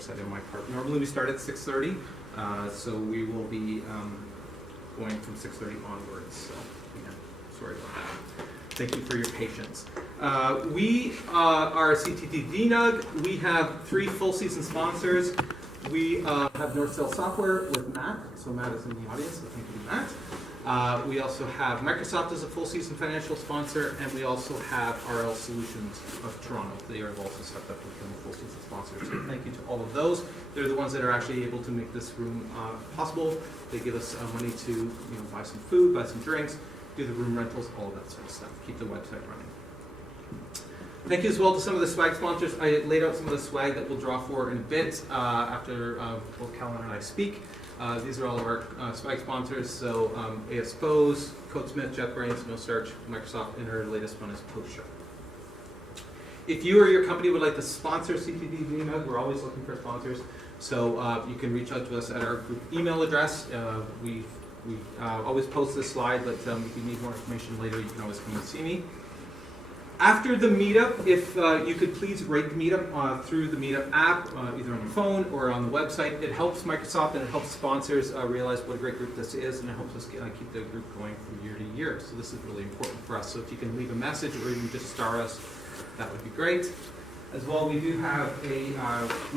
oversight on my part. Normally we start at 6:30, so we will be going from 6:30 onwards. So, yeah, sorry about that. Thank you for your patience. We are CTT DNUG. We have 3 full season sponsors. We have North Sail Software with Matt. So Matt is in the audience, so thank you to Matt. We also have Microsoft as a full season financial sponsor, and we also have RL Solutions of Toronto. They are also stepped up to become a full season sponsor. So thank you to all of those. They're the ones that are actually able to make this room possible. They give us money to buy some food, buy some drinks, do the room rentals, all of that sort of stuff. Keep the website running. Thank you as well to some of the swag sponsors. I laid out some of the swag that we'll draw for in a bit after both Callan and I speak. These are all of our swag sponsors. So ASPOs, CodeSmith, JetBrains, NoSearch, Microsoft, and our latest one is PostShow. If you or your company would like to sponsor CTD DNUG, we're always looking for sponsors. So you can reach out to us at our group email address. We always post this slide, but if you need more information later, you can always come and see me. After the meetup, if you could please rate the meetup through the meetup app, either on your phone or on the website. It helps Microsoft and it helps sponsors realize what a great group this is, and it helps us keep the group going from year to year. So this is really important for us. So if you can leave a message or even just star us, that would be great. As well, we do have a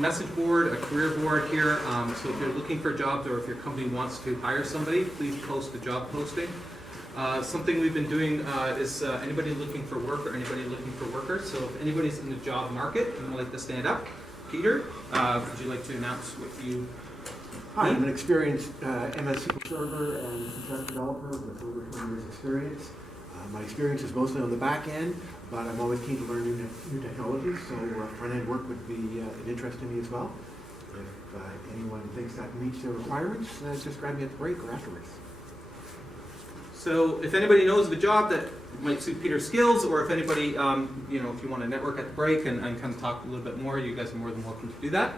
message board, a career board here. So if you're looking for jobs or if your company wants to hire somebody, please post a job posting. Something we've been doing is anybody looking for work or anybody looking for workers. So if anybody's in the job market and would like to stand up, Peter, would you like to announce what you... Hi, I'm an experienced MS SQL Server and success developer with over 20 years experience. My experience is mostly on the back end, but I'm always keen to learn new technologies, so front-end work would be an interest to me as well. If anyone thinks that meets their requirements, just grab me at the break or afterwards. So if anybody knows of a job that might suit Peter's skills, or if anybody, if you want to network at the break and kind of talk a little bit more, you guys are more than welcome to do that.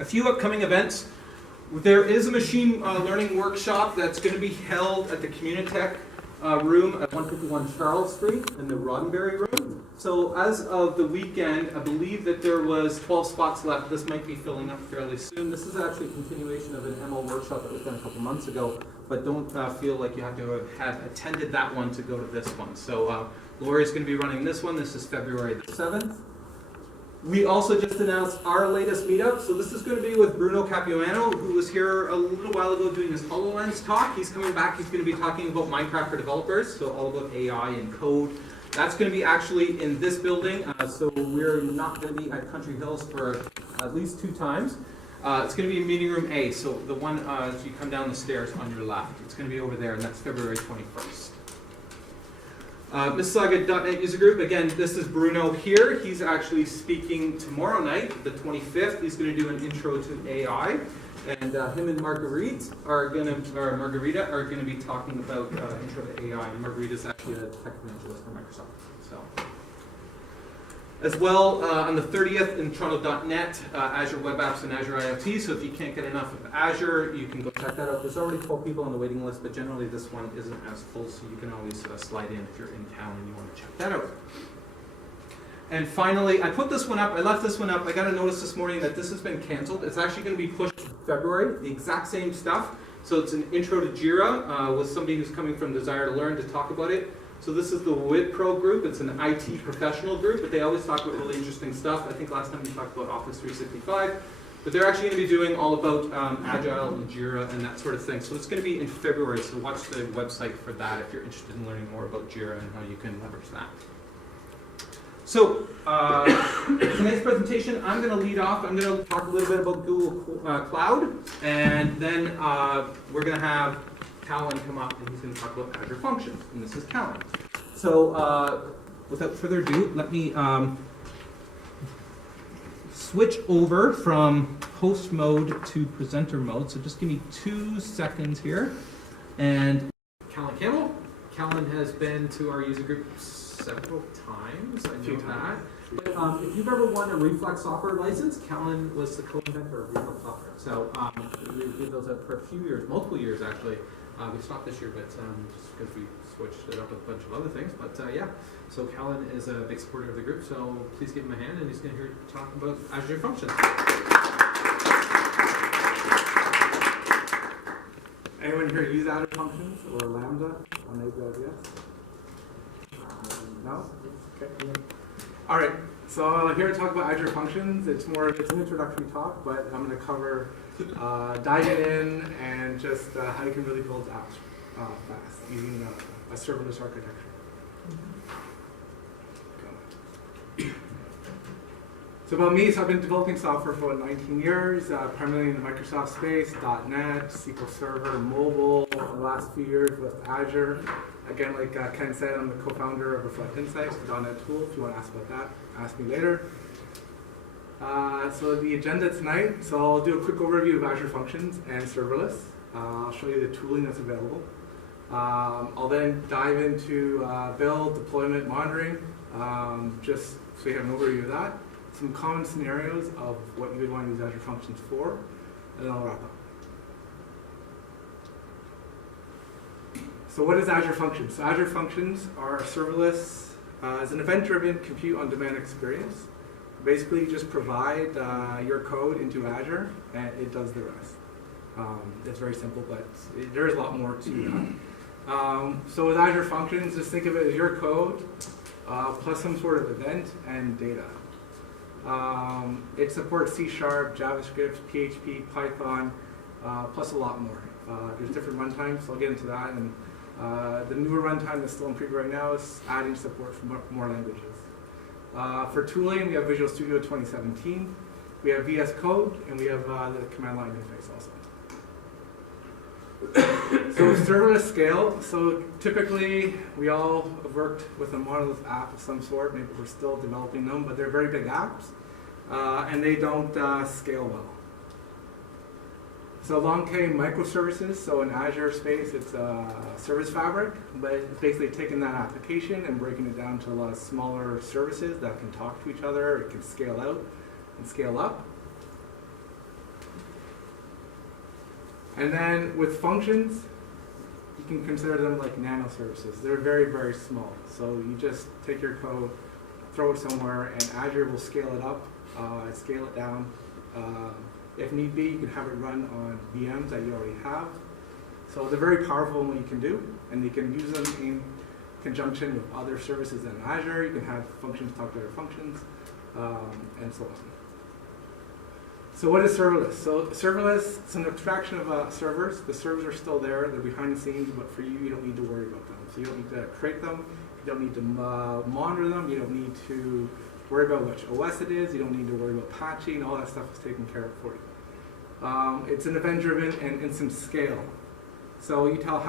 A few upcoming events. There is a machine learning workshop that's going to be held at the Communitech room at 151 Charles Street in the Roddenberry room. So as of the weekend, I believe that there was 12 spots left. This might be filling up fairly soon. This is actually a continuation of an ML workshop that was done a couple months ago, but don't feel like you have to have attended that one to go to this one. So Lori's going to be running this one. This is February the 7th. We also just announced our latest meetup. So this is going to be with Bruno Capuano, who was here a little while ago doing his HoloLens talk. He's coming back. He's going to be talking about Minecraft for developers, so all about AI and code. That's going to be actually in this building. So we're not going to be at Country Hills for at least 2 times. It's going to be in meeting room A, so the one as you come down the stairs on your left. It's going to be over there, and that's February 21st. Mississauga.net user group, again, this is Bruno here. He's actually speaking tomorrow night, the 25th. He's going to do an intro to AI. And him and Margarita are going to be talking about intro to AI. And Margarita is actually a tech evangelist for Microsoft. So, as well, on the 30th in Toronto.net, Azure Web Apps and Azure IoT. So if you can't get enough of Azure, you can go check that out. There's already 12 people on the waiting list, but generally this one isn't as full, so you can always slide in if you're in town and you want to check that out. And finally, I put this one up. I left this one up. I got a notice this morning that this has been canceled. It's actually going to be pushed to February, the exact same stuff. So it's an intro to Jira with somebody who's coming from Desire to Learn to talk about it. So this is the WIPRO group. It's an IT professional group, but they always talk about really interesting stuff. I think last time we talked about Office 365, but they're actually going to be doing all about Agile and Jira and that sort of thing. So it's going to be in February, so watch the website for that if you're interested in learning more about Jira and how you can leverage that. So tonight's presentation, I'm going to lead off. I'm going to talk a little bit about Google Cloud, and then we're going to have Callan come up and he's going to talk about Azure Functions, and this is Callan. So without further ado, let me switch over from host mode to presenter mode. So just give me 2 seconds here. And Callan Campbell. Callan has been to our user group several times. I know that. But if you've ever won a Reflex software license, Callan was the co-inventor of Reflex software. So we did those out for a few years, multiple years actually. We stopped this year, but just because we switched it up with a bunch of other things. But yeah, so Callan is a big supporter of the group, so please give him a hand, and he's going to hear talk about Azure Functions. Anyone here use Azure Functions or Lambda on AWS? No? Okay. All right. So here to talk about Azure Functions. It's an introductory talk, but I'm going to cover diving in and just how you can really build apps fast using a serverless architecture. So about me, so I've been developing software for about 19 years, primarily in the Microsoft space, .NET, SQL Server, mobile, the last few years with Azure. Again, like Ken said, I'm the co-founder of Reflect Insights, the .NET tool. If you want to ask about that, ask me later. So the agenda tonight, so I'll do a quick overview of Azure Functions and Serverless. I'll show you the tooling that's available. I'll then dive into build, deployment, monitoring, just so you have an overview of that. Some common scenarios of what you would want to use Azure Functions for, and then I'll wrap up. So what is Azure Functions? So Azure Functions are serverless, is an event-driven compute on-demand experience. Basically, you just provide your code into Azure, and it does the rest. It's very simple, but there is a lot more to that. So with Azure Functions, just think of it as your code plus some sort of event and data. It supports C#, JavaScript, PHP, Python, plus a lot more. There's different runtimes, so I'll get into that. And the newer runtime that's still in preview right now is adding support for more languages. For tooling, we have Visual Studio 2017. We have VS Code, and we have the command line interface also. So serverless scale. So typically, we all have worked with a monolith app of some sort. Maybe we're still developing them, but they're very big apps, and they don't scale well. So along came microservices. So in Azure space, it's a service fabric, but it's basically taking that application and breaking it down to a lot of smaller services that can talk to each other. It can scale out and scale up. And then with functions, you can consider them like nano services. They're very, very small. So you just take your code, throw it somewhere, and Azure will scale it up, scale it down. If need be, you can have it run on VMs that you already have. So they're very powerful in what you can do, and you can use them in conjunction with other services in Azure. You can have functions talk to other functions, and so on. So what is serverless? So serverless, it's an abstraction of servers. The servers are still there. They're behind the scenes, but for you, you don't need to worry about them. So you don't need to create them. You don't need to monitor them. You don't need to worry about which OS it is. You don't need to worry about patching. All that stuff is taken care of for you. It's an event-driven and instant scale. So you tell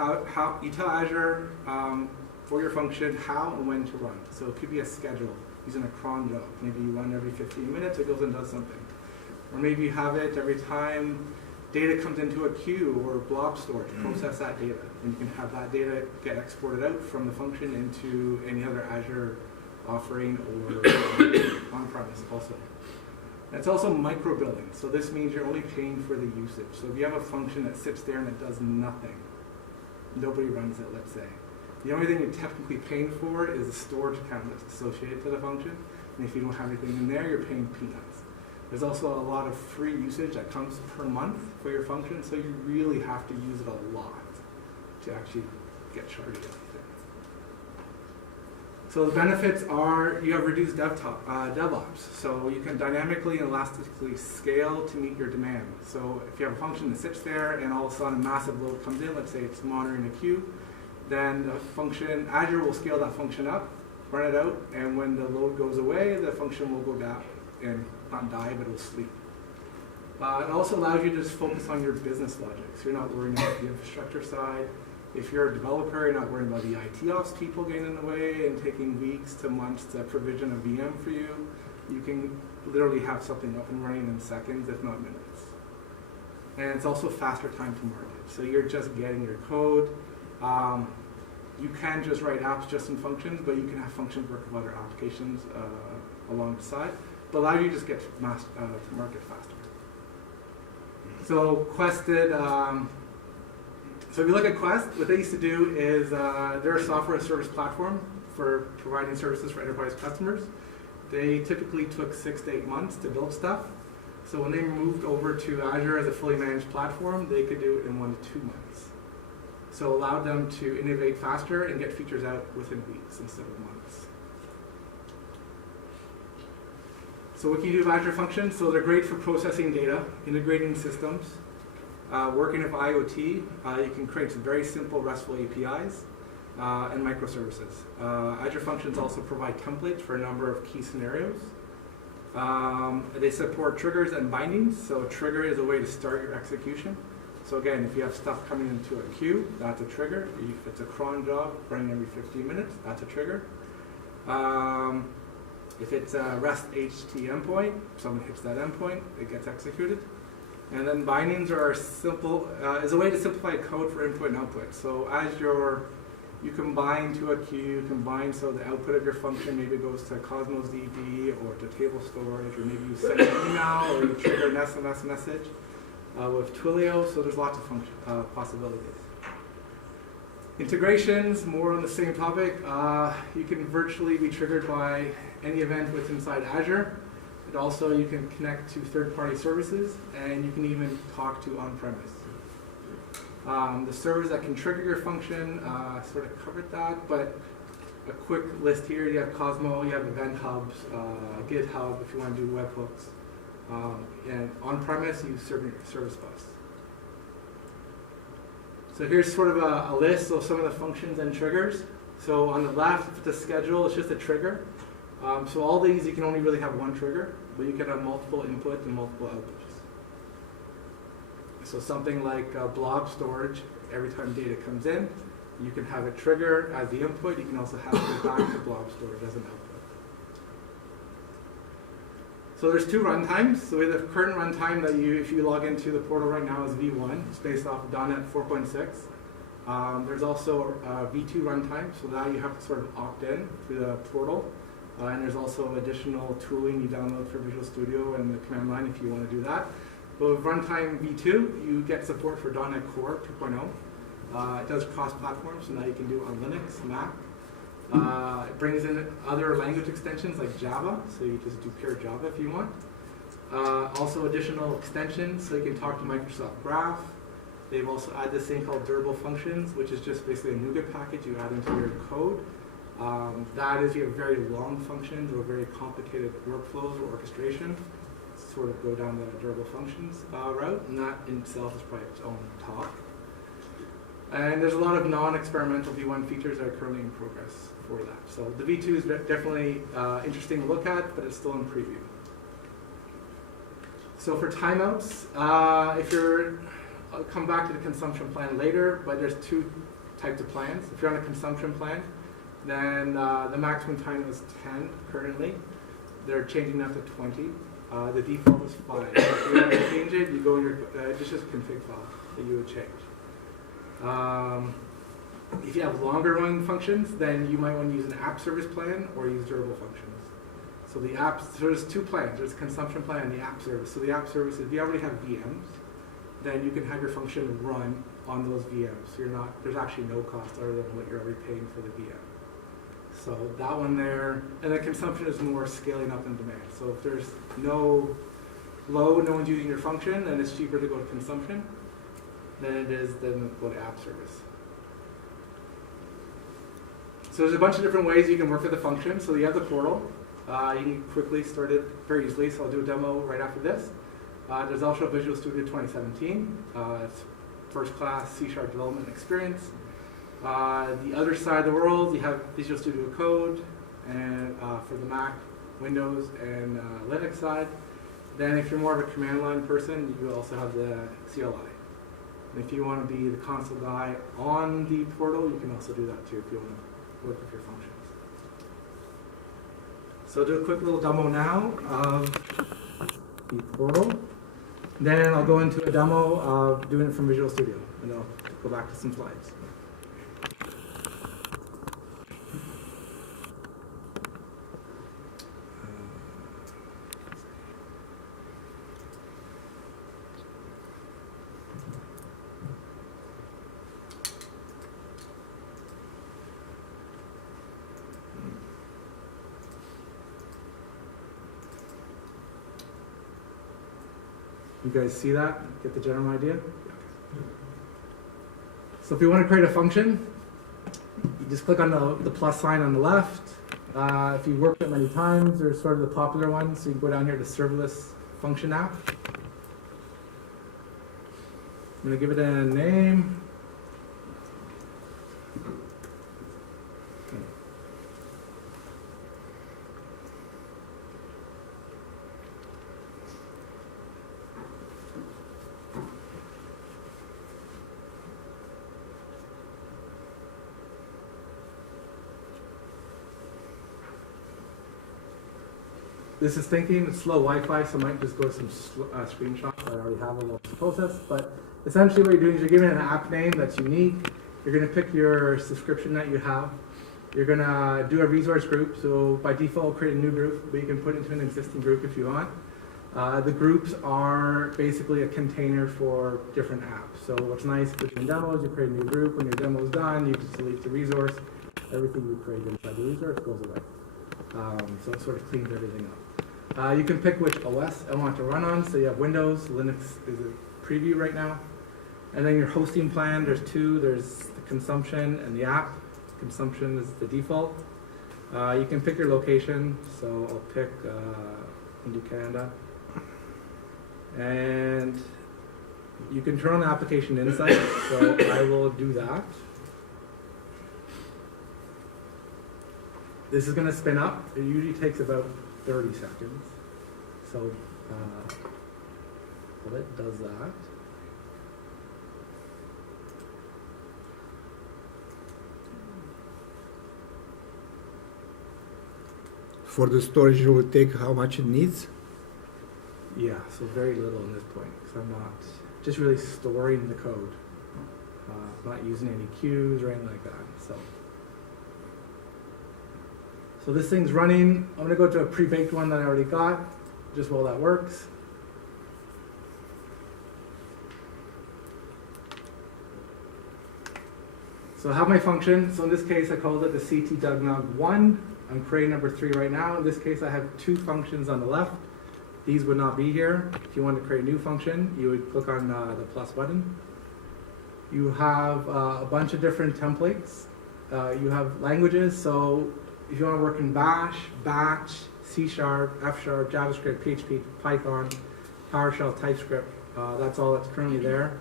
you tell Azure for your function how and when to run. So it could be a schedule using a cron job. Maybe you run every 15 minutes. It goes and does something. Or maybe you have it every time data comes into a queue or blob storage, process that data. And you can have that data get exported out from the function into any other Azure offering or on-premise also. And it's also micro-billing. So this means you're only paying for the usage. So if you have a function that sits there and it does nothing, nobody runs it, let's say. The only thing you're technically paying for is the storage account that's associated to the function. And if you don't have anything in there, you're paying peanuts. There's also a lot of free usage that comes per month for your function, so you really have to use it a lot to actually get charged everything. So the benefits are you have reduced DevOps, so you can dynamically and elastically scale to meet your demand. So if you have a function that sits there and all of a sudden a massive load comes in, let's say it's monitoring a queue, then the function, Azure will scale that function up, run it out, and when the load goes away, the function will go down and not die, but it'll sleep. It also allows you to just focus on your business logic. So you're not worrying about the infrastructure side. If you're a developer, you're not worrying about the IT ops people getting in the way and taking weeks to months to provision a VM for you. You can literally have something up and running in seconds, if not minutes. And it's also faster time to market. So you're just getting your code. You can just write apps just in functions, but you can have functions work with other applications alongside. But allow you to just get to market faster. So So if you look at Quest, what they used to do is they're a software as a service platform for providing services for enterprise customers. They typically took 6 to 8 months to build stuff. So when they moved over to Azure as a fully managed platform, they could do it in 1 to 2 months. So it allowed them to innovate faster and get features out within weeks instead of months. So what can you do with Azure Functions? So they're great for processing data, integrating systems, working with IoT. You can create some very simple RESTful APIs and microservices. Azure Functions also provide templates for a number of key scenarios. They support triggers and bindings. So a trigger is a way to start your execution. So again, if you have stuff coming into a queue, that's a trigger. If it's a cron job running every 15 minutes, that's a trigger. If it's a REST HT endpoint, someone hits that endpoint, it gets executed. And then bindings are simple, is a way to simplify code for input and output. So as you can bind to a queue, you can bind so the output of your function maybe goes to Cosmos DB or to table storage, or maybe you send an email or you trigger an SMS message with Twilio. So there's lots of possibilities. Integrations, more on the same topic. You can virtually be triggered by any event within inside Azure. And also you can connect to third-party services, and you can even talk to on-premise. The servers that can trigger your function, sort of covered that, but a quick list here. You have Cosmo, you have Event Hubs, GitHub if you want to do webhooks. And on-premise, you use Service Bus. So here's sort of a list of some of the functions and triggers. So on the left, if it's a schedule, it's just a trigger. So all these, you can only really have one trigger, but you can have multiple inputs and multiple outputs. So something like blob storage, every time data comes in, you can have a trigger as the input. You can also have it go back to blob storage as an output. So there's 2 runtimes. So the current runtime that if you log into the portal right now is V1. It's based off of .NET 4.6. There's also a V2 runtime, so now you have to sort of opt in to the portal. And there's also additional tooling you download for Visual Studio and the command line if you want to do that. But with runtime V2, you get support for .NET Core 2.0. It does cross-platform, so now you can do it on Linux, Mac. It brings in other language extensions like Java, so you just do pure Java if you want. Also additional extensions, so you can talk to Microsoft Graph. They've also added this thing called Durable Functions, which is just basically a NuGet package you add into your code. That is, you have very long functions or very complicated workflows or orchestration, sort of go down the Durable Functions route, and that in itself is probably its own talk. And there's a lot of non-experimental V1 features that are currently in progress for that. So the V2 is definitely interesting to look at, but it's still in preview. So for timeouts, I'll come back to the consumption plan later, but there's 2 types of plans. If you're on a consumption plan, then the maximum time is 10 currently. They're changing that to 20. The default is 5. If you want to change it, you go in your, it's just a config file that you would change. If you have longer running functions, then you might want to use an app service plan or use durable functions. So the apps, so there's 2 plans. There's consumption plan and the app service. So the app service, if you already have VMs, then you can have your function run on those VMs. So there's actually no cost other than what you're already paying for the VM. So that one there, and then consumption is more scaling up in demand. So if there's no one's using your function, then it's cheaper to go to consumption than it is to go to app service. So there's a bunch of different ways you can work with the function. So you have the portal. You can quickly start it very easily. So I'll do a demo right after this. There's also Visual Studio 2017. It's first-class C# development experience. The other side of the world, you have Visual Studio Code and for the Mac, Windows, and Linux side. Then if you're more of a command line person, you also have the CLI. And if you want to be the console guy on the portal, you can also do that too if you want to work with your functions. So I'll do a quick little demo now of the portal. Then I'll go into a demo of doing it from Visual Studio, and I'll go back to some slides. You guys see that? Get the general idea? So if you want to create a function, you just click on the plus sign on the left. If you worked it many times, there's sort of the popular ones. So you can go down here to Serverless Function app. I'm going to give it a name. This is thinking, it's slow Wi-Fi, so I might just go to some screenshots that I already have of the process. But essentially what you're doing is you're giving it an app name that's unique. You're going to pick your subscription that you have. You're going to do a resource group. So by default, create a new group, but you can put it into an existing group if you want. The groups are basically a container for different apps. So what's nice with your demos, you create a new group. When your demo is done, you just delete the resource. Everything you create inside the resource goes away. So it sort of cleans everything up. You can pick which OS I want to run on. So you have Windows, Linux is a preview right now. And then your hosting plan, there's two. There's the consumption and the app. Consumption is the default. You can pick your location. So I'll pick into Canada. And you can turn on the application insight. So I will do that. This is going to spin up. It usually takes about 30 seconds. So it does that. For the storage, it will take how much it needs? Yeah, so very little in this point, because I'm not just really storing the code. Not using any queues or anything like that. So this thing's running. I'm going to go to a pre-baked one that I already got, just while that works. So I have my function. So in this case, I called it the CTDugNug1. I'm creating number 3 right now. In this case, I have 2 functions on the left. These would not be here. If you want to create a new function, you would click on the plus button. You have a bunch of different templates. You have languages. So if you want to work in Bash, Batch, C#, F#, JavaScript, PHP, Python, PowerShell, TypeScript, that's all that's currently there.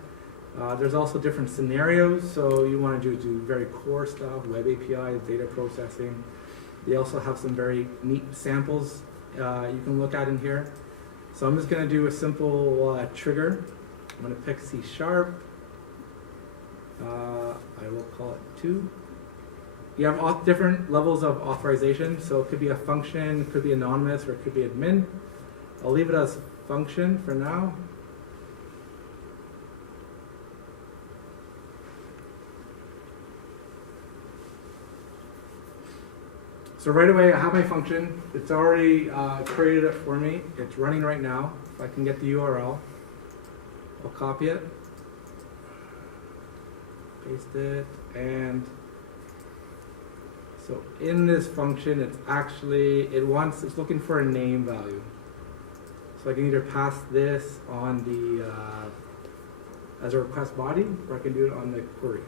There's also different scenarios, so you want to do very core stuff, web APIs, data processing. They also have some very neat samples you can look at in here. So I'm just going to do a simple trigger. I'm going to pick C#. I will call it 2. You have different levels of authorization, so it could be a function, it could be anonymous, or it could be admin. I'll leave it as function for now. So right away, I have my function. It's already created it for me. It's running right now. If I can get the URL, I'll copy it, paste it, and so in this function, it's looking for a name value. So I can either pass this on the as a request body, or I can do it on the query.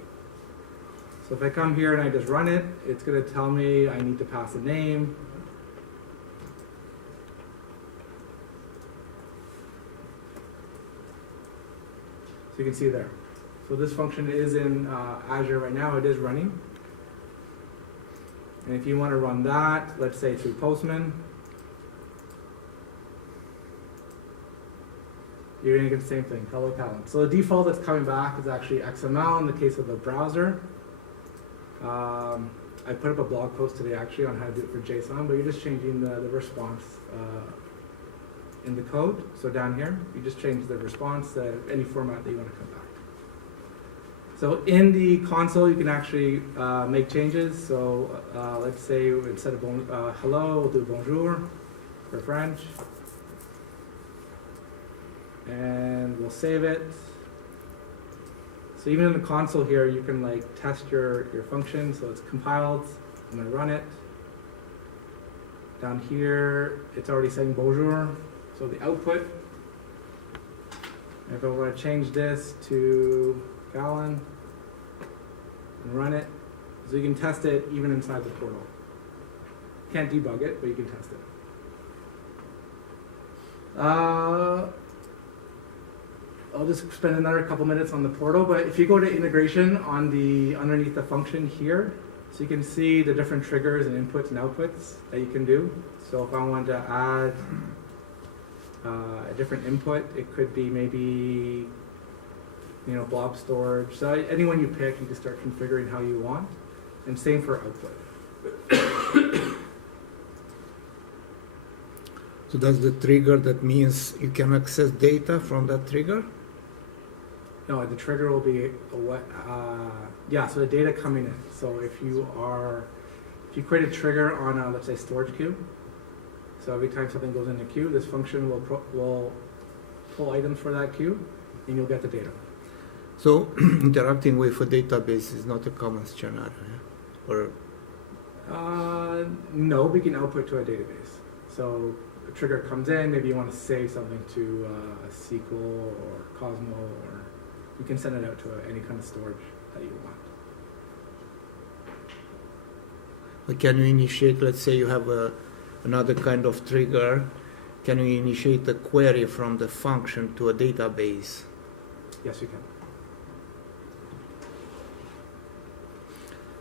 So if I come here and I just run it, it's going to tell me I need to pass a name. So you can see there. So this function is in Azure right now. It is running. And if you want to run that, let's say through Postman, you're going to get the same thing, hello Callan. So the default that's coming back is actually XML in the case of the browser. I put up a blog post today actually on how to do it for JSON, but you're just changing the response in the code. So down here, you just change the response to any format that you want to come back. So in the console, you can actually make changes. So let's say instead of hello, we'll do bonjour for French. And we'll save it. So even in the console here, you can like test your function. So it's compiled. I'm going to run it. Down here, it's already saying bonjour. So the output If I want to change this to gallon and run it, so you can test it even inside the portal. Can't debug it, but you can test it. I'll just spend another couple minutes on the portal, but if you go to integration on the underneath the function here, so you can see the different triggers and inputs and outputs that you can do. So if I wanted to add a different input, it could be maybe, you know, blob storage. So any one you pick, you can start configuring how you want. And same for output. So that's the trigger, that means you can access data from that trigger? No, the trigger will be yeah, so the data coming in. So if you create a trigger on a, let's say, storage queue, so every time something goes in the queue, this function will pull items for that queue, and you'll get the data. So interacting with a database is not a common scenario, yeah? Or No, we can output to a database. So a trigger comes in, maybe you want to save something to SQL or Cosmo, or you can send it out to any kind of storage that you want. can you initiate, let's say you have another kind of trigger, can you initiate a query from the function to a database? Yes, you can.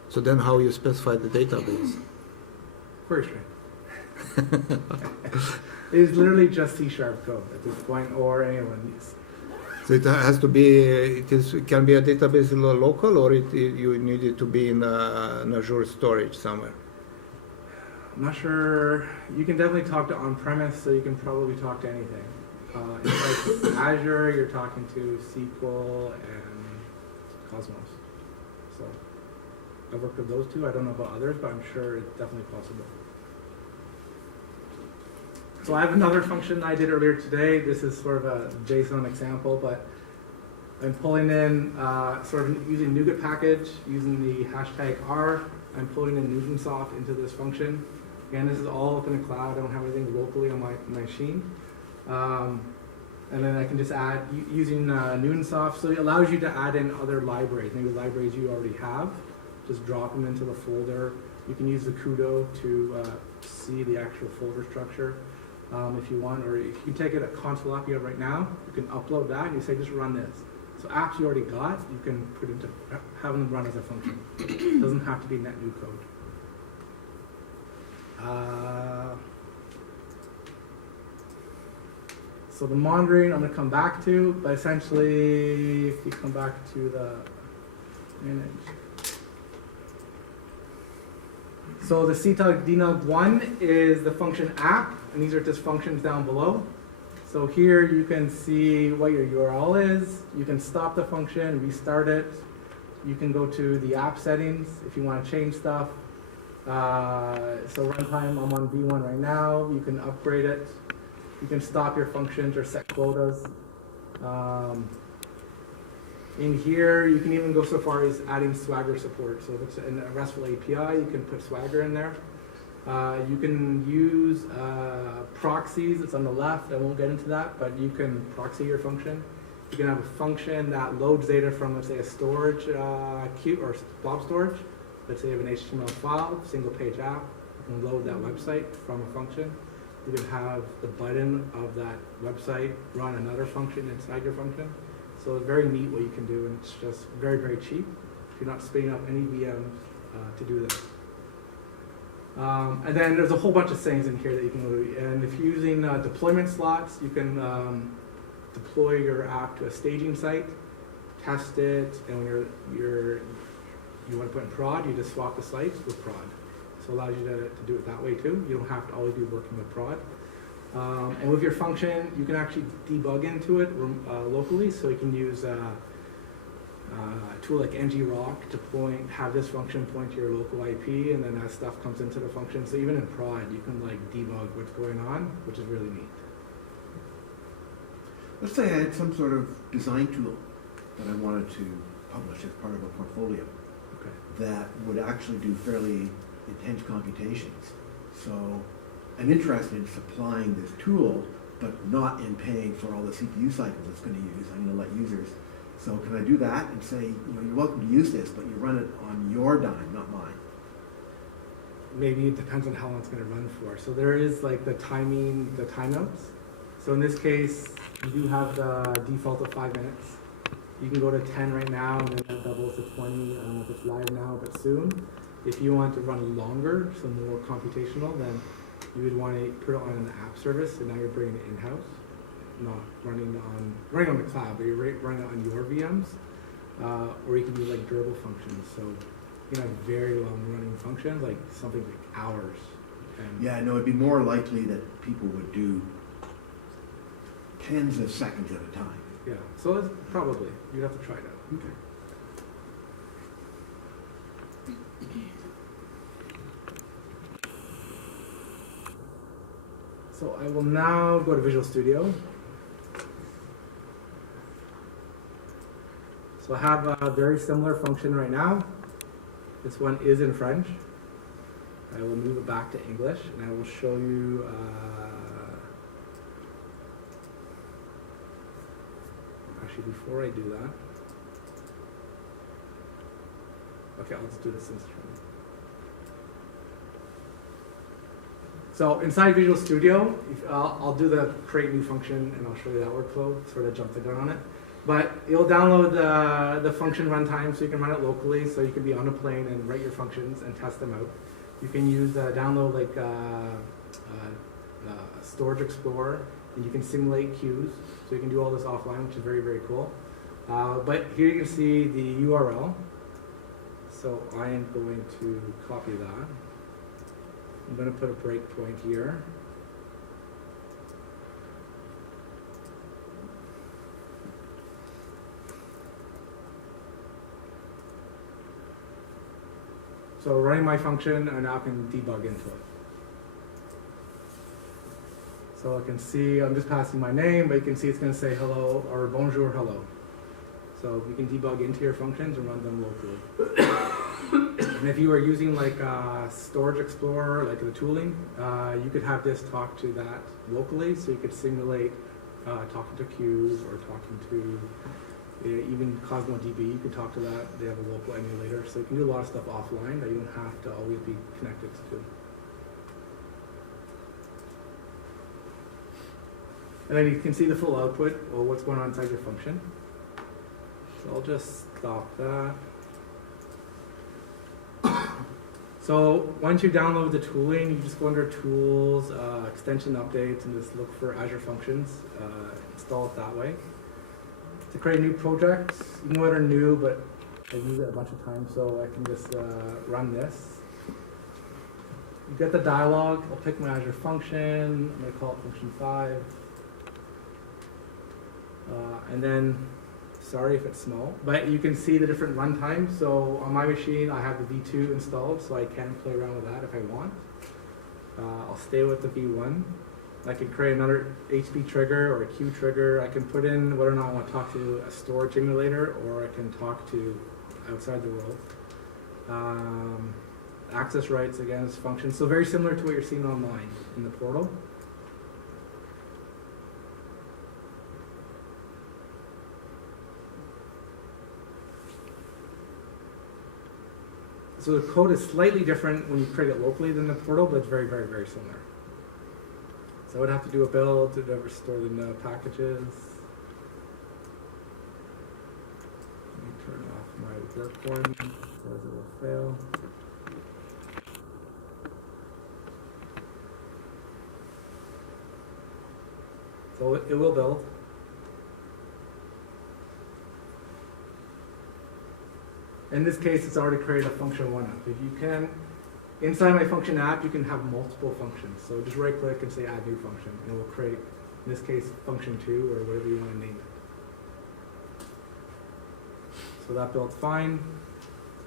So then how you specify the database? Query string. It's literally just C# code at this point, or anyone needs. So it has to be, it can be a database local, or you need it to be in an Azure storage somewhere? I'm not sure. You can definitely talk to on-premise, so you can probably talk to anything. Inside Azure, you're talking to SQL and Cosmos. So I've worked with those two. I don't know about others, but I'm sure it's definitely possible. So I have another function I did earlier today. This is sort of a JSON example, but I'm pulling in, sort of using NuGet package, using the hashtag R. I'm pulling in Newtonsoft into this function. Again, this is all up in the cloud. I don't have anything locally on my machine. And then I can just add, using Newtonsoft, so it allows you to add in other libraries, maybe libraries you already have. Just drop them into the folder. You can use the Kudo to see the actual folder structure. If you want, or if you can take it a console app you have right now, you can upload that and you say just run this. So apps you already got, you can put into, have them run as a function. It doesn't have to be net new code. So the monitoring I'm going to come back to, but essentially if you come back to the manage. So the CTUG DNUG1 is the function app, and these are just functions down below. So here you can see what your URL is. You can stop the function, restart it. You can go to the app settings if you want to change stuff. So runtime, I'm on V1 right now. You can upgrade it. You can stop your functions or set quotas. In here, you can even go so far as adding Swagger support. So if it's in a RESTful API, you can put Swagger in there. You can use proxies. It's on the left. I won't get into that, but you can proxy your function. You can have a function that loads data from, let's say, a storage queue or blob storage. Let's say you have an HTML file, single page app. You can load that website from a function. You can have the button of that website run another function inside your function. So it's very neat what you can do, and it's just very, very cheap. If you're not spinning up any VMs to do this. And then there's a whole bunch of things in here that you can do. And if you're using deployment slots, you can deploy your app to a staging site, test it, and when you want to put in prod, you just swap the sites with prod. So it allows you to do it that way too. You don't have to always be working with prod. And with your function, you can actually debug into it locally. So you can use a tool like ngrok to have this function point to your local IP, and then as stuff comes into the function, so even in prod, you can like debug what's going on, which is really neat. Let's say I had some sort of design tool that I wanted to publish as part of a portfolio that would actually do fairly intense computations. So I'm interested in supplying this tool but not in paying for all the CPU cycles it's going to use. I'm going to let users. So can I do that and say, you're welcome to use this, but you run it on your dime, not mine? Maybe it depends on how long it's going to run for. So there is like the timing, the timeouts. So in this case, you do have the default of 5 minutes. You can go to 10 right now, and then that doubles to 20. I don't know if it's live now, but soon. If you want to run longer, so more computational, then you would want to put it on an app service, and now you're bringing it in-house, not running on the cloud, but you're running it on your VMs, or you can do like durable functions. So you can have very long running functions, like something like hours. And Yeah, no, it'd be more likely that people would do tens of seconds at a time. yeah, so that's probably, you'd have to try it out. Okay. So I will now go to Visual Studio. So I have a very similar function right now. This one is in French. I will move it back to English, and I will show you. Actually, before I do that, okay, I'll just do this in string. So inside Visual Studio, I'll do the create new function, and I'll show you that workflow, sort of jump the gun on it. But you'll download the function runtime so you can run it locally, so you can be on a plane and write your functions and test them out. You can use download like Storage Explorer, and you can simulate queues, so you can do all this offline, which is very, very cool. But here you can see the URL. So I am going to copy that. I'm going to put a breakpoint here. So running my function, I now can debug into it. So I can see, I'm just passing my name, but you can see it's going to say hello or bonjour, hello. So you can debug into your functions and run them locally. And if you are using like Storage Explorer, like the tooling, you could have this talk to that locally, so you could simulate talking to queues or talking to even CosmoDB. You could talk to that. They have a local emulator, so you can do a lot of stuff offline that you don't have to always be connected to. And then you can see the full output or what's going on inside your function. So I'll just stop that. So once you download the tooling, you just go under Tools, Extension Updates, and just look for Azure Functions. Install it that way. To create a new project, you can go under New, but I've used it a bunch of times, so I can just run this. You get the dialog. I'll pick my Azure function. I'm going to call it function 5. And then, sorry if it's small, but you can see the different runtimes. So on my machine, I have the V2 installed, so I can play around with that if I want. I'll stay with the V1. I can create another HB trigger or a Q trigger. I can put in whether or not I want to talk to a storage emulator, or I can talk to outside the world. Access rights, again, is functions. So very similar to what you're seeing online in the portal. So the code is slightly different when you create it locally than the portal, but it's very, very, very similar. So I would have to do a build to restore the packages. Let me turn off my work one, otherwise it will fail. So it will build. In this case, it's already created a function 1 app. If you can, inside my function app, you can have multiple functions. So just right click and say add new function, and it will create, in this case, function 2 or whatever you want to name it. So that built fine.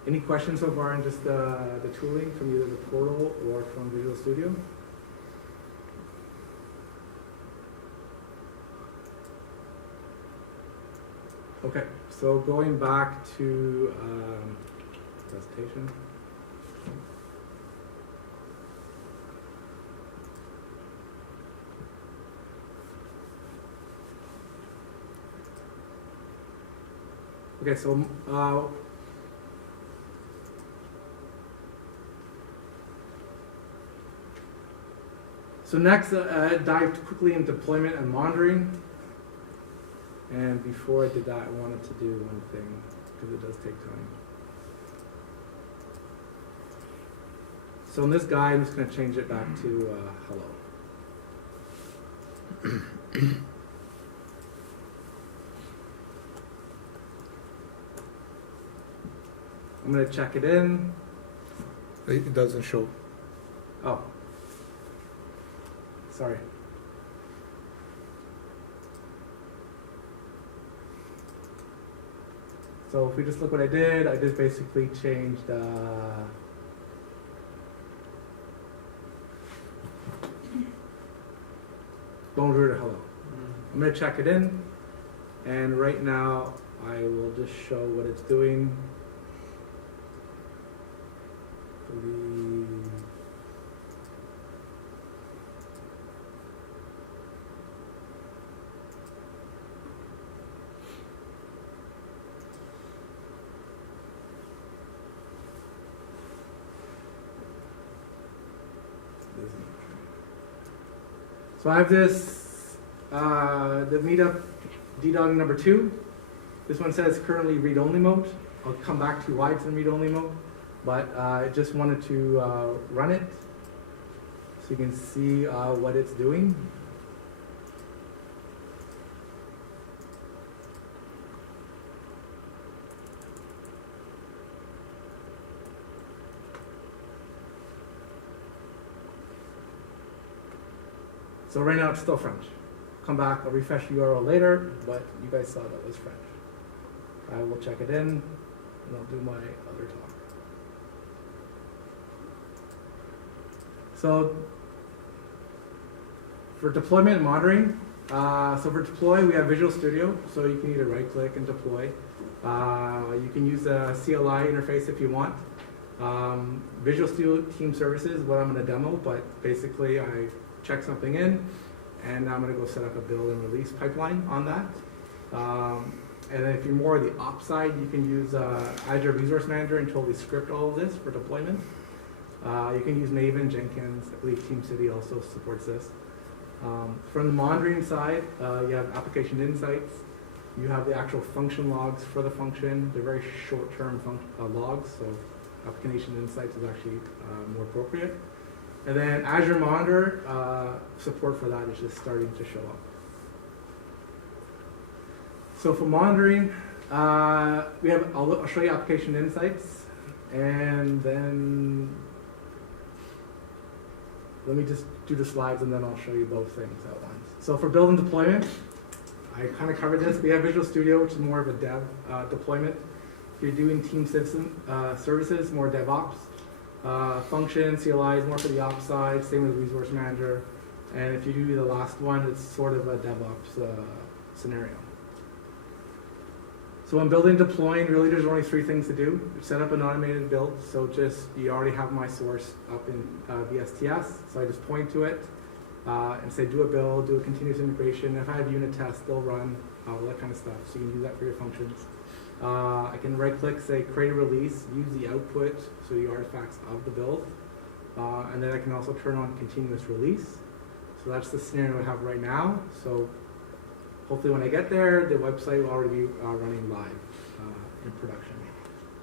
Any questions so far on just the tooling from either the portal or from Visual Studio? Okay, so going back to presentation. Okay, so next, dive quickly into deployment and monitoring. And before I did that, I wanted to do one thing, because it does take time. So in this guide, I'm just going to change it back to hello. I'm going to check it in. It doesn't show. Oh. Sorry. So if we just look what I just basically changed bonjour to hello. I'm going to check it in, and right now I will just show what it's doing. So I have this, the meetup dedog number 2. This one says currently read-only mode. I'll come back to why it's in read-only mode, but I just wanted to run it so you can see what it's doing. So right now it's still French. Come back, I'll refresh the URL later, but you guys saw that was French. I will check it in, and I'll do my other talk. So for deployment and monitoring, so for deploy, we have Visual Studio, so you can either right-click and deploy. You can use a CLI interface if you want. Visual Studio Team Services, what I'm going to demo, but basically I check something in, and I'm going to go set up a build and release pipeline on that. And then if you're more the ops side, you can use Azure Resource Manager and totally script all of this for deployment. You can use Maven, Jenkins, I believe TeamCity also supports this. From the monitoring side, you have application insights. You have the actual function logs for the function. They're very short-term logs, so application insights is actually more appropriate. And then Azure Monitor, support for that is just starting to show up. So for monitoring, we have, I'll show you application insights, and then let me just do the slides, and then I'll show you both things at once. So for build and deployment, I kind of covered this. We have Visual Studio, which is more of a dev deployment. If you're doing team system services, more DevOps. Function, CLI is more for the ops side, same with Resource Manager. And if you do the last one, it's sort of a DevOps scenario. So when building and deploying, really there's only 3 things to do. Set up an automated build, so just, you already have my source up in VSTS, so I just point to it and say do a build, do a continuous integration. If I have unit tests, they'll run, all that kind of stuff, so you can use that for your functions. I can right click, say create a release, use the output, so the artifacts of the build, and then I can also turn on continuous release. So that's the scenario I have right now. So hopefully when I get there, the website will already be running live in production.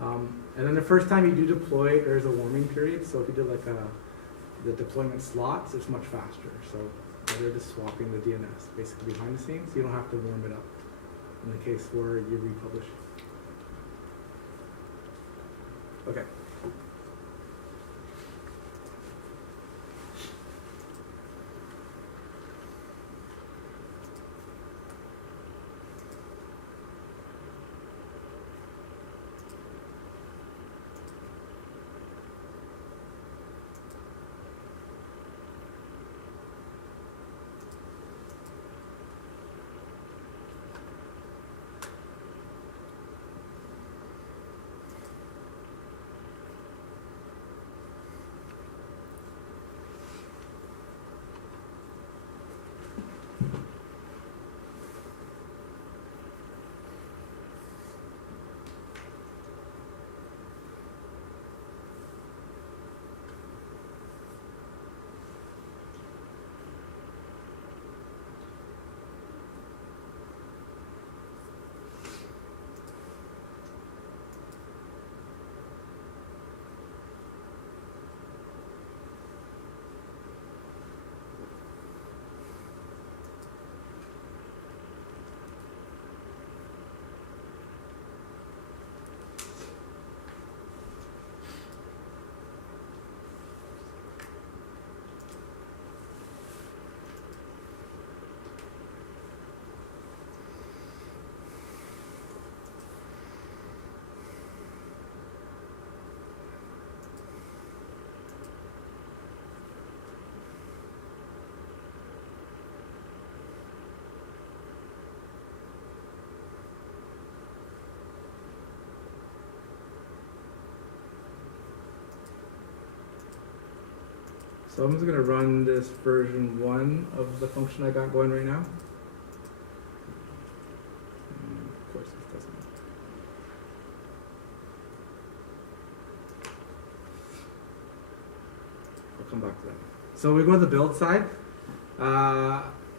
And then the first time you do deploy, there's a warming period. So if you did like the deployment slots, it's much faster. So they're just swapping the DNS basically behind the scenes. You don't have to warm it up in the case where you republish. Okay. So I'm just gonna run this version 1 of the function I got going right now. Of course this doesn't. I'll come back to that. So we go to the build side.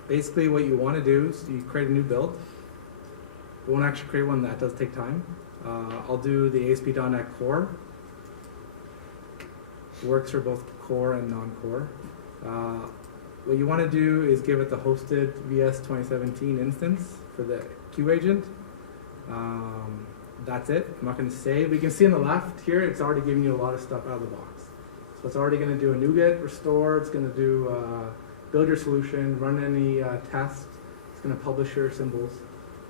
Basically what you want to do is you create a new build. You won't actually create one, that does take time. I'll do the ASP.NET Core. Works for both core and non-core. What you want to do is give it the hosted VS 2017 instance for the Q agent. That's it. I'm not going to save. You can see on the left here, it's already giving you a lot of stuff out of the box. So it's already going to do a NuGet restore. It's going to do build your solution, run any tests. It's going to publish your symbols.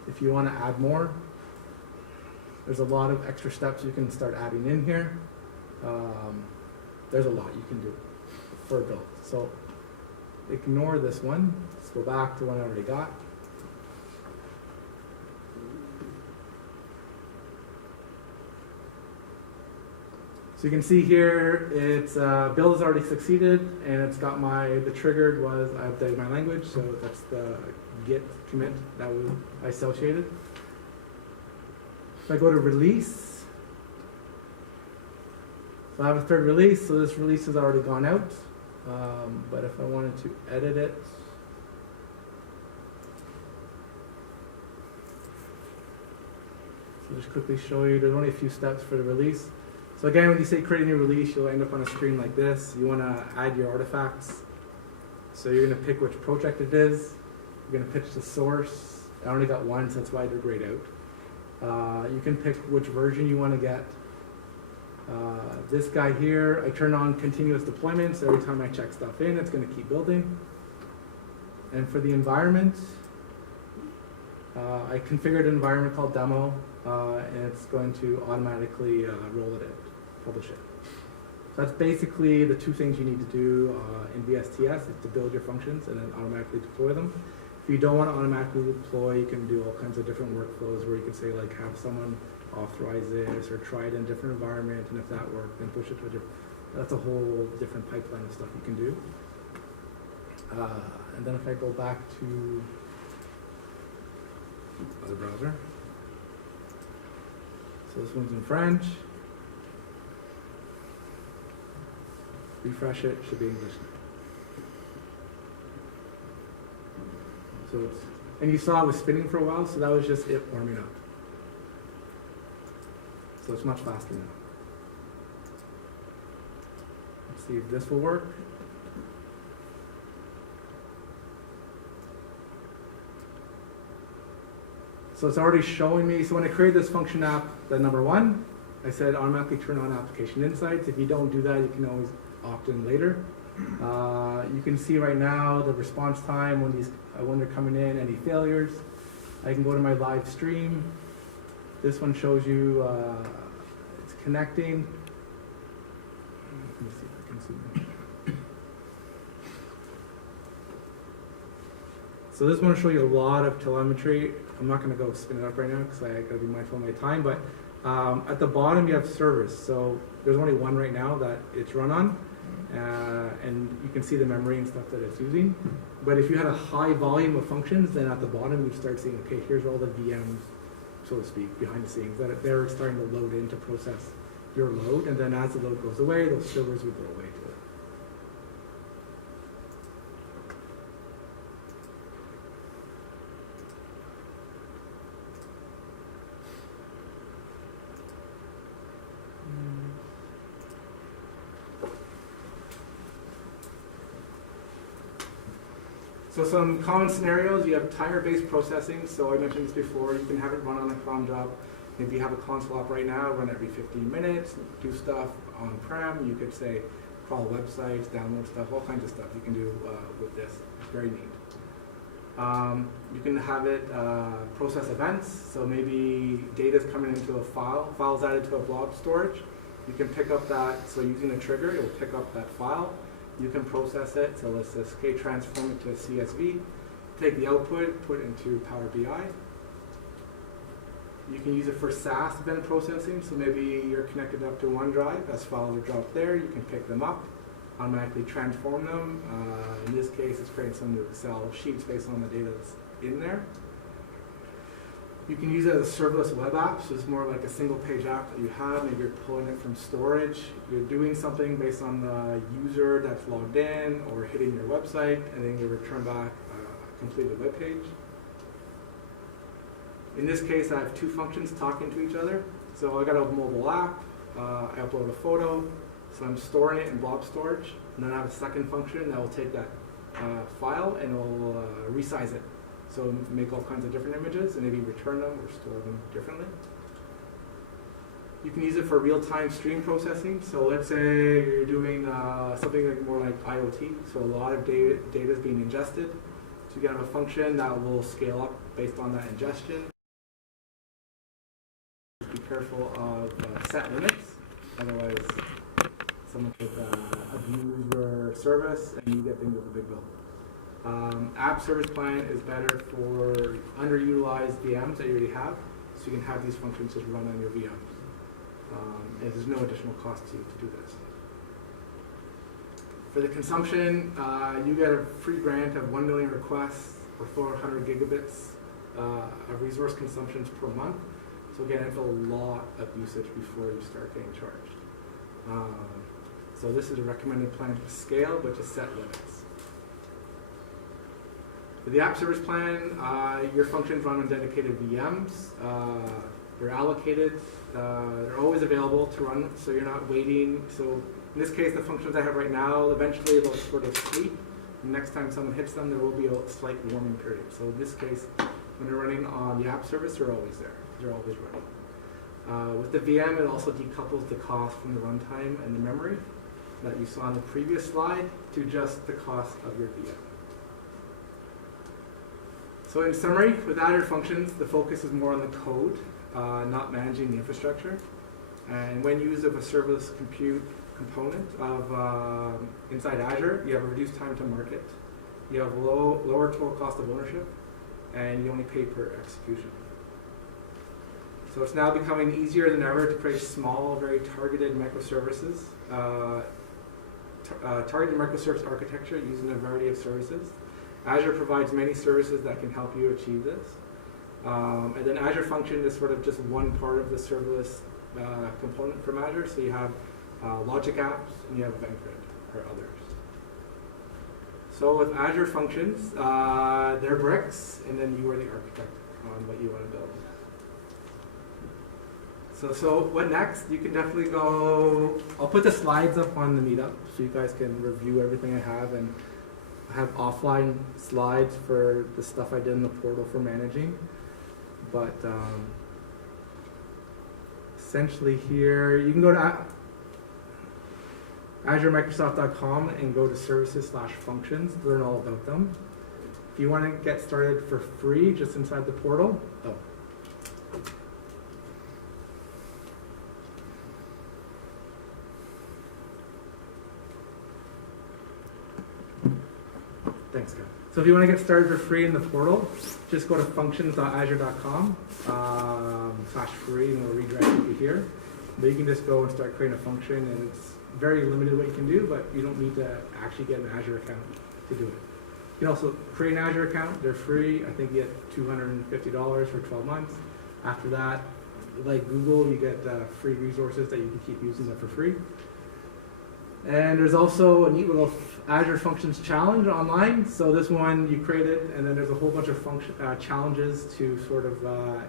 If you want to add more, there's a lot of extra steps you can start adding in here. There's a lot you can do for a build. So ignore this one. Let's go back to one I already got. So you can see here, it's build has already succeeded, and it's got the triggered was I updated my language, so that's the git commit that I associated. If I go to release, so I have a third release, so this release has already gone out. But if I wanted to edit it, so just quickly show you, there's only a few steps for the release. So again, when you say create a new release, you'll end up on a screen like this. You want to add your artifacts. So you're going to pick which project it is. You're going to pitch the source. I only got one, so that's why they're grayed out. You can pick which version you want to get. This guy here, I turn on continuous deployment, so every time I check stuff in, it's going to keep building. And for the environment, I configured an environment called demo, and it's going to automatically roll it out, publish it. So that's basically the two things you need to do in VSTS, is to build your functions and then automatically deploy them. If you don't want to automatically deploy, you can do all kinds of different workflows where you can say, like, have someone authorize this or try it in a different environment, and if that worked, then push it to a different. That's a whole different pipeline of stuff you can do. And then if I go back to the browser, so this one's in French. Refresh it, should be English now. So it's, and you saw it was spinning for a while, so that was just it warming up. So it's much faster now. Let's see if this will work. So it's already showing me, so when I create this function app, the number 1, I said automatically turn on application insights. If you don't do that, you can always opt in later. You can see right now the response time when they're coming in, any failures. I can go to my live stream. This one shows you it's connecting. Let me see if I can zoom in. So this one will show you a lot of telemetry. I'm not going to go spin it up right now because I got to be mindful of my time. But at the bottom you have servers. So there's only one right now that it's run on. And you can see the memory and stuff that it's using. But if you had a high volume of functions, then at the bottom you start seeing, okay, here's all the VMs, so to speak, behind the scenes, that they're starting to load in to process your load. And then as the load goes away, those servers will go away to it. So some common scenarios, you have timer-based processing. So I mentioned this before, you can have it run on a cron job. Maybe you have a console app right now, run every 15 minutes, do stuff on-prem. You could say crawl websites, download stuff, all kinds of stuff you can do with this. It's very neat. You can have it process events. So maybe data's coming into a file's added to a blob storage. You can pick up that, so using a trigger, it will pick up that file. You can process it, so let's just transform it to a CSV, take the output, put it into Power BI. You can use it for SaaS event processing, so maybe you're connected up to OneDrive, as files are dropped there, you can pick them up. automatically transform them. In this case, it's creating some new Excel sheets based on the data that's in there. You can use it as a serverless web app, so it's more like a single page app that you have. Maybe you're pulling it from storage. You're doing something based on the user that's logged in or hitting your website, and then you return back a completed web page. In this case, I have two functions talking to each other. So I got a mobile app, I upload a photo, so I'm storing it in blob storage, and then I have a second function that will take that file and will resize it. So make all kinds of different images and maybe return them or store them differently. You can use it for real-time stream processing. So let's say you're doing something like more like IoT. So a lot of data is being ingested. So you can have a function that will scale up based on that ingestion. Be careful of set limits, otherwise someone could abuse your service and you get things with a big bill. App service plan is better for underutilized VMs that you already have, so you can have these functions just run on your VMs. And there's no additional cost to you to do this. For the consumption, you get a free grant of 1 million requests or 400 gigabits of resource consumptions per month. So again, it's a lot of usage before you start getting charged. So this is a recommended plan to scale, but to set limits. For the app service plan, your functions run on dedicated VMs. They're allocated. They're always available to run, so you're not waiting. So in this case, the functions I have right now, eventually they'll sort of sleep. Next time someone hits them, there will be a slight warming period. So in this case, when they're running on the app service, they're always there. They're always running. With the VM, it also decouples the cost from the runtime and the memory that you saw on the previous slide to just the cost of your VM. So in summary, with Azure Functions, the focus is more on the code, not managing the infrastructure. And when used of a serverless compute component of inside Azure, you have a reduced time to market, you have lower total cost of ownership, and you only pay per execution. So it's now becoming easier than ever to create small, very targeted microservices, targeted microservice architecture using a variety of services. Azure provides many services that can help you achieve this. And then Azure Function is sort of just one part of the serverless component from Azure. So you have logic apps and you have event-grid or others. So with Azure Functions, they're bricks, and then you are the architect on what you want to build. So what next? You can definitely go, I'll put the slides up on the meetup so you guys can review everything I have, and I have offline slides for the stuff I did in the portal for managing. But essentially here, you can go to AzureMicrosoft.com and go to services/functions, learn all about them. If you want to get started for free just inside the portal, thanks, guys. So if you want to get started for free in the portal, just go to functions.azure.com /free, and it'll redirect you here. But you can just go and start creating a function, and it's very limited what you can do, but you don't need to actually get an Azure account to do it. You can also create an Azure account. They're free. I think you get $250 for 12 months. After that, like Google, you get free resources that you can keep using them for free. And there's also a neat little Azure Functions challenge online. So this one you create it, and then there's a whole bunch of challenges to sort of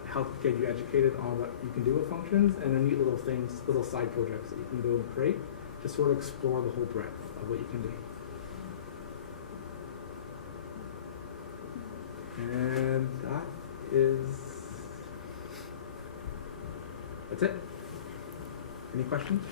help get you educated on what you can do with functions, and then neat little things, little side projects that you can go and create to sort of explore the whole breadth of what you can do. And that's it. Any questions?